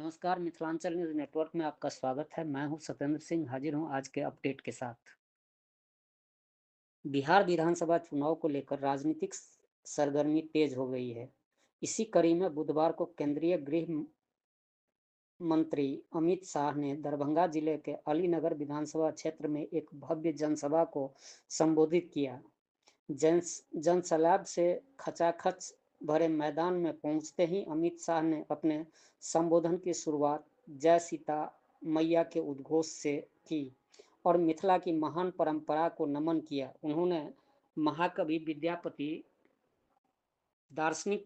नमस्कार, Mithilanchal news network में आपका स्वागत है। मैं हूं सत्येंद्र सिंह, हाजिर हूं आज के अपडेट के साथ। बिहार विधानसभा चुनाव को लेकर राजनीतिक सरगर्मी तेज हो गई है। इसी कड़ी में बुधवार को केंद्रीय गृह मंत्री अमित शाह ने दरभंगा जिले के अलीनगर विधानसभा क्षेत्र में एक भव्य जनसभा को संबोधित किया। जनसैलाब से खचाखच भरे मैदान में पहुंचते ही अमित शाह ने अपने संबोधन की शुरुआत जय सीता मैया के उद्घोष से की और मिथिला की महान परंपरा को नमन किया। उन्होंने महाकवि विद्यापति, दार्शनिक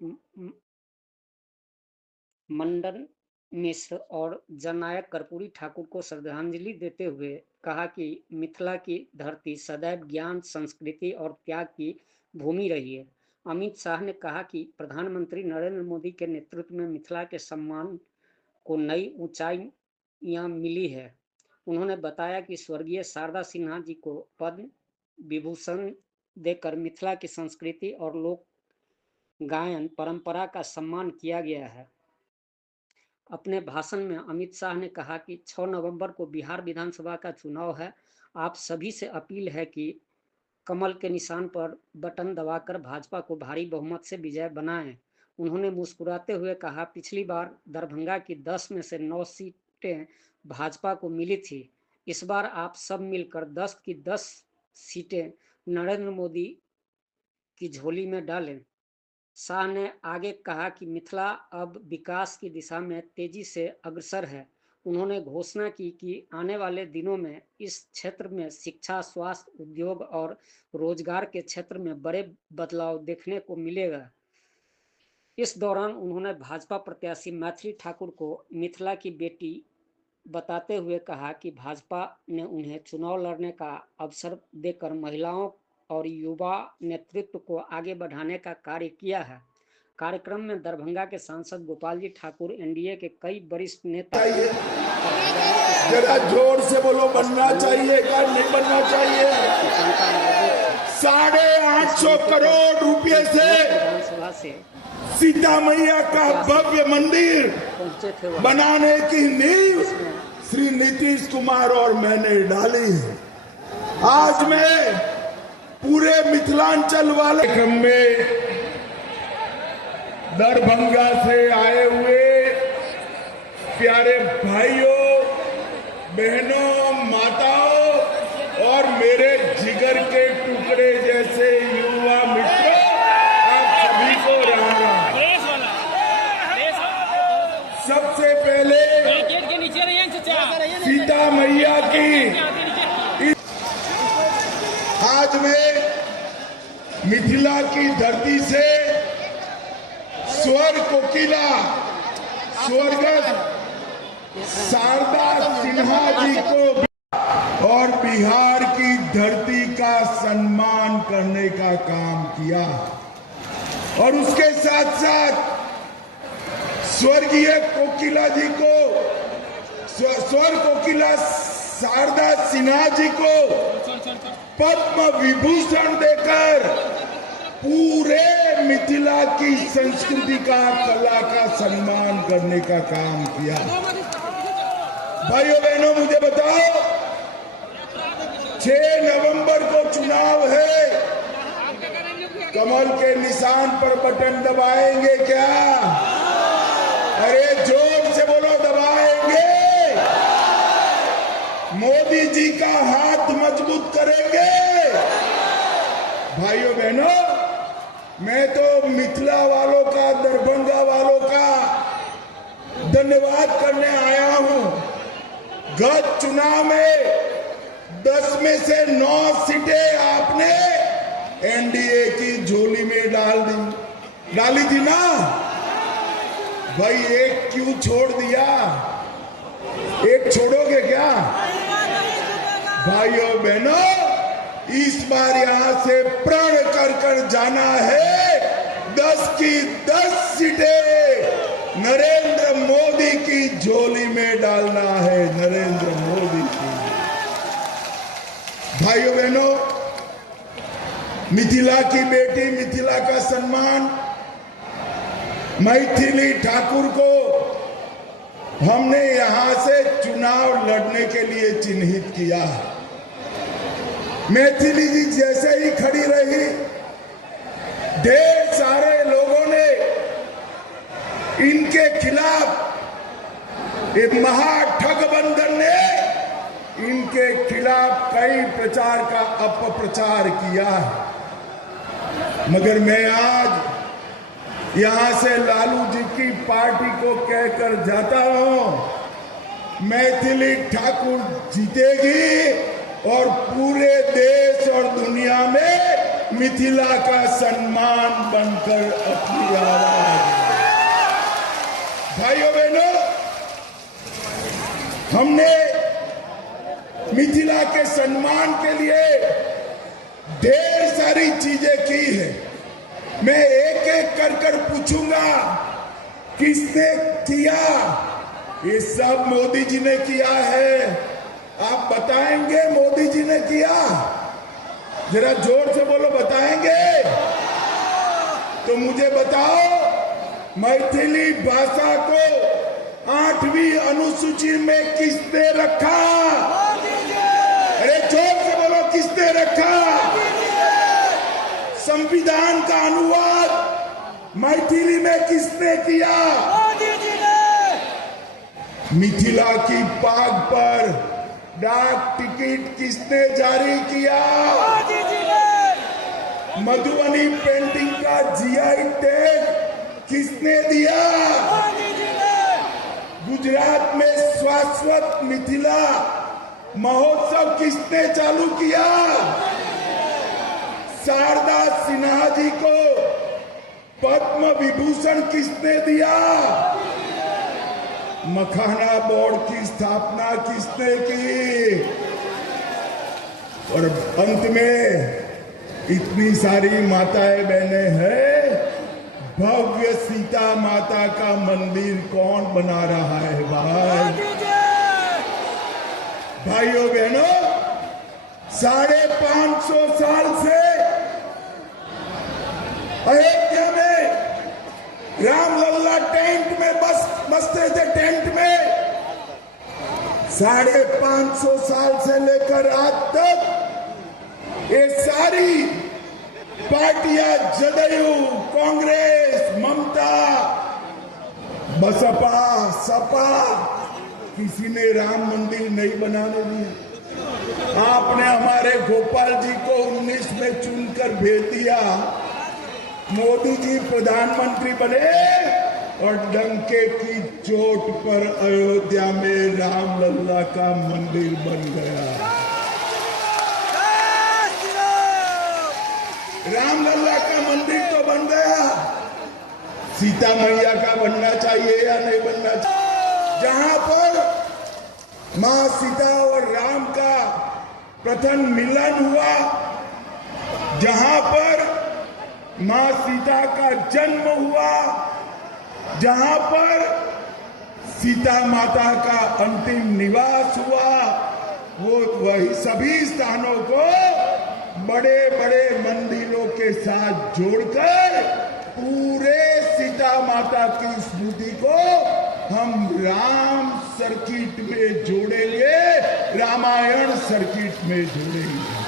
मंडन मिश्र और जननायक कर्पूरी ठाकुर को श्रद्धांजलि देते हुए कहा कि मिथिला की धरती सदैव ज्ञान, संस्कृति और त्याग की भूमि रही है। अमित शाह ने कहा कि प्रधानमंत्री नरेंद्र मोदी के नेतृत्व में मिथिला के सम्मान को नई ऊंचाइयां मिली है। उन्होंने बताया कि स्वर्गीय शारदा सिन्हा जी को पद्म विभूषण देकर मिथिला की संस्कृति और लोक गायन परंपरा का सम्मान किया गया है। अपने भाषण में अमित शाह ने कहा कि 6 नवंबर को बिहार विधानसभा का चुनाव है। आप सभी से अपील है कि कमल के निशान पर बटन दबाकर भाजपा को भारी बहुमत से विजय बनाएं। उन्होंने मुस्कुराते हुए कहा, पिछली बार दरभंगा की 10 में से 9 सीटें भाजपा को मिली थी। इस बार आप सब मिलकर 10 की 10 सीटें नरेंद्र मोदी की झोली में डालें। शाह ने आगे कहा कि मिथिला अब विकास की दिशा में तेजी से अग्रसर है। उन्होंने घोषणा की कि आने वाले दिनों में इस क्षेत्र में शिक्षा, स्वास्थ्य, उद्योग और रोजगार के क्षेत्र में बड़े बदलाव देखने को मिलेगा। इस दौरान उन्होंने भाजपा प्रत्याशी मैथिली ठाकुर को मिथिला की बेटी बताते हुए कहा कि भाजपा ने उन्हें चुनाव लड़ने का अवसर देकर महिलाओं और युवा नेतृत्व को आगे बढ़ाने का कार्य किया है। कार्यक्रम में दरभंगा के सांसद गोपाल जी ठाकुर, एनडीए के कई वरिष्ठ नेता, जरा जोर से बोलो, बनना चाहिए क्या नहीं बनना चाहिए? 850 करोड़ रुपए से विधानसभा से सीता मैया का भव्य मंदिर पहुंचे थे। बनाने की नींव श्री नीतीश कुमार और मैंने डाली है। आज मैं पूरे मिथिलांचल वाले क्रम में दरभंगा से आए हुए प्यारे भाइयों, बहनों, माताओं और मेरे जिगर के टुकड़े जैसे युवा मित्रों, आप सभी को राम राम। सबसे पहले सीता मैया की आज मैं मिथिला की धरती से स्वर कोकिला स्वर्गस्थ शारदा सिन्हा जी को और बिहार की धरती का सम्मान करने का काम किया और उसके साथ साथ स्वर्गीय कोकिला जी को, स्वर कोकिला शारदा सिन्हा जी को पद्म विभूषण देकर पूरे मिथिला की संस्कृति का, कला का सम्मान करने का काम किया। भाइयों बहनों, मुझे बताओ, 6 नवंबर को चुनाव है, कमल के निशान पर बटन दबाएंगे क्या? अरे जोर से बोलो, दबाएंगे। मोदी जी का हाथ मजबूत करेंगे। भाइयों बहनों, मैं तो मिथिला वालों का, दरभंगा वालों का धन्यवाद करने आया हूं। गत चुनाव में 10 में से 9 सीटें आपने एनडीए की झोली में डाली थी ना भाई? एक क्यों छोड़ दिया? एक छोड़ोगे क्या? भाइयों बहनों, इस बार यहां से प्रण कर जाना है। 10 की 10 सीटें नरेंद्र मोदी की झोली में डालना है, नरेंद्र मोदी की। भाइयों बहनों, मिथिला की बेटी, मिथिला का सम्मान मैथिली ठाकुर को हमने यहां से चुनाव लड़ने के लिए चिन्हित किया है। मैथिली जी जैसे ही खड़ी रही, ढेर सारे लोगों ने इनके खिलाफ, एक महाठगबंधन ने इनके खिलाफ कई प्रचार का अपप्रचार किया है। मगर मैं आज यहां से लालू जी की पार्टी को कहकर जाता हूं, मैथिली ठाकुर जीतेगी और पूरे देश और दुनिया में मिथिला का सम्मान बनकर अपनी आवाज। भाइयों बहनों, हमने मिथिला के सम्मान के लिए ढेर सारी चीजें की है। मैं एक एक कर पूछूंगा, किसने किया? ये सब मोदी जी ने किया है। आप बताएंगे मोदी जी ने किया? जरा जोर से बोलो, बताएंगे? तो मुझे बताओ, मैथिली भाषा को 8वीं अनुसूची में किसने रखा? अरे जोर से बोलो, किसने रखा? संविधान का अनुवाद मैथिली में किसने किया? मिथिला की पाग पर डाक टिकट किसने जारी किया? मधुबनी पेंटिंग का जीआई टैग किसने दिया? गुजरात में शाश्वत मिथिला महोत्सव किसने चालू किया? शारदा सिन्हा जी को पद्म विभूषण किसने दिया? मखाना बोर्ड की स्थापना किसने की? और अंत में इतनी सारी माताएं बहनें हैं, भव्य सीता माता का मंदिर कौन बना रहा है? भाइयों बहनों, 550 साल से अयोध्या में रामलला टेंट में बसते थे। टेंट में 550 साल से लेकर आज तक ये सारी पार्टियां, जदयू, कांग्रेस, ममता, बसपा, सपा, किसी ने राम मंदिर नहीं बनाने दिया। आपने हमारे गोपाल जी को 19 में चुनकर भेज दिया। मोदी जी प्रधानमंत्री बने और डंके की चोट पर अयोध्या में रामलला का मंदिर बन गया। रामलला का मंदिर तो बन गया, सीता मैया का बनना चाहिए या नहीं बनना चाहिए? जहां पर मां सीता और राम का प्रथम मिलन हुआ, जहां पर मां सीता का जन्म हुआ, जहां पर सीता माता का अंतिम निवास हुआ, वो वही सभी स्थानों को बड़े बड़े मंदिरों के साथ जोड़कर पूरे सीता माता की स्मृति को हम राम सर्किट में जोड़ेंगे, रामायण सर्किट में जोड़ेंगे।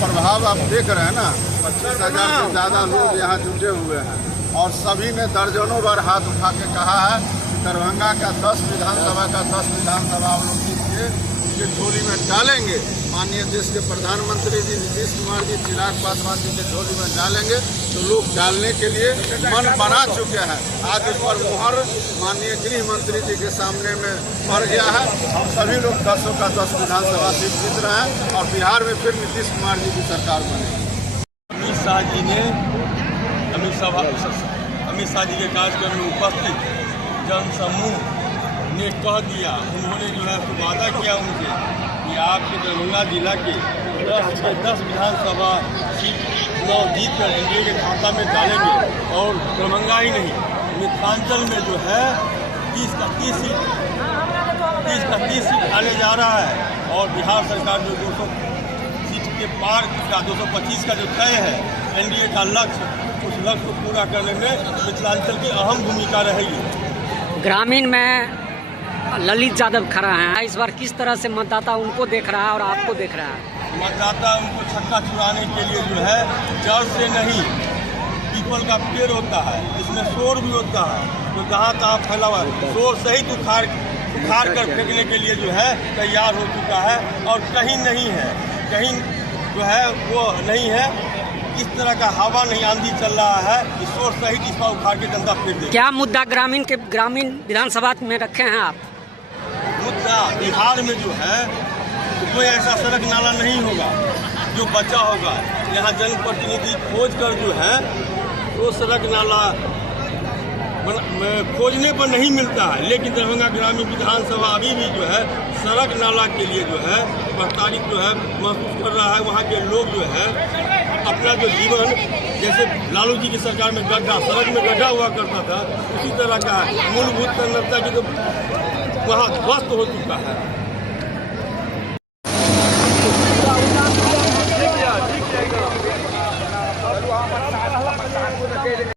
प्रभाव आप देख रहे हैं ना, 25,000 से ज़्यादा लोग यहाँ जुटे हुए हैं और सभी ने दर्जनों बार हाथ उठा के कहा है कि दरभंगा का 10 विधानसभा का 10 विधानसभा हम लोग जीत के उनके झोली में डालेंगे। माननीय देश के प्रधानमंत्री जी नीतीश कुमार जी, चिराग पासवान जी के झोली में डालेंगे तो लोग डालने के लिए मन बना चुके हैं। आज इस पर मुहर माननीय गृह मंत्री जी के सामने में पड़ गया है। हम सभी लोग 10 का 10 विधानसभा सीट जीत रहे हैं और बिहार में फिर नीतीश कुमार जी की सरकार बनेगी। अमित शाह जी ने अमित शाह जी के कार्यक्रम में उपस्थित जनसमूह ने कह दिया, उन्होंने जो है वादा किया उनसे कि आपके दरभंगा जिला के 10 विधानसभा सीट चुनाव जीत कर एनडीए के खाता में डालेंगे और दरभंगा ही नहीं मिथिलांचल में जो है 30 का 30 सीट आने जा रहा है और बिहार सरकार जो 200 सीट के पार का 225 का जो तय है एनडीए का लक्ष्य, उस लक्ष्य को पूरा करने में मिथिलांचल की अहम भूमिका रहेगी। ग्रामीण में ललित यादव खड़ा है, इस बार किस तरह से मतदाता उनको देख रहा है और आपको देख रहा है? मतदाता उनको छक्का छुड़ाने के लिए जो है जड़ से नहीं, पीपल का पेड़ होता है, इसमें शोर भी होता है, तो जहाँ तहाँ फैला हुआ है, शोर सहित उखाड़ कर फेंकने के लिए जो है तैयार हो चुका है और कहीं नहीं है, कहीं जो है वो नहीं है, इस तरह का हवा नहीं आंधी चल रहा है, इस शोर सहित इस पर उखाड़ के जनता फेंक देगी। क्या मुद्दा ग्रामीण विधानसभा में रखे हैं आप? मुद्दा बिहार में जो है कोई ऐसा सड़क नाला नहीं होगा जो बचा होगा। यहाँ जनप्रतिनिधि खोज कर जो है वो सड़क नाला खोजने पर नहीं मिलता है, लेकिन दरभंगा ग्रामीण विधानसभा अभी भी जो है सड़क नाला के लिए जो है प्रताड़ित जो है महसूस कर रहा है। वहाँ के लोग जो है अपना जो जीवन, जैसे लालू जी की सरकार में गड्ढा, सड़क में गड्ढा हुआ करता था, उसी तरह का मूलभूत संरचना की तो वहाँ ध्वस्त हो चुका है।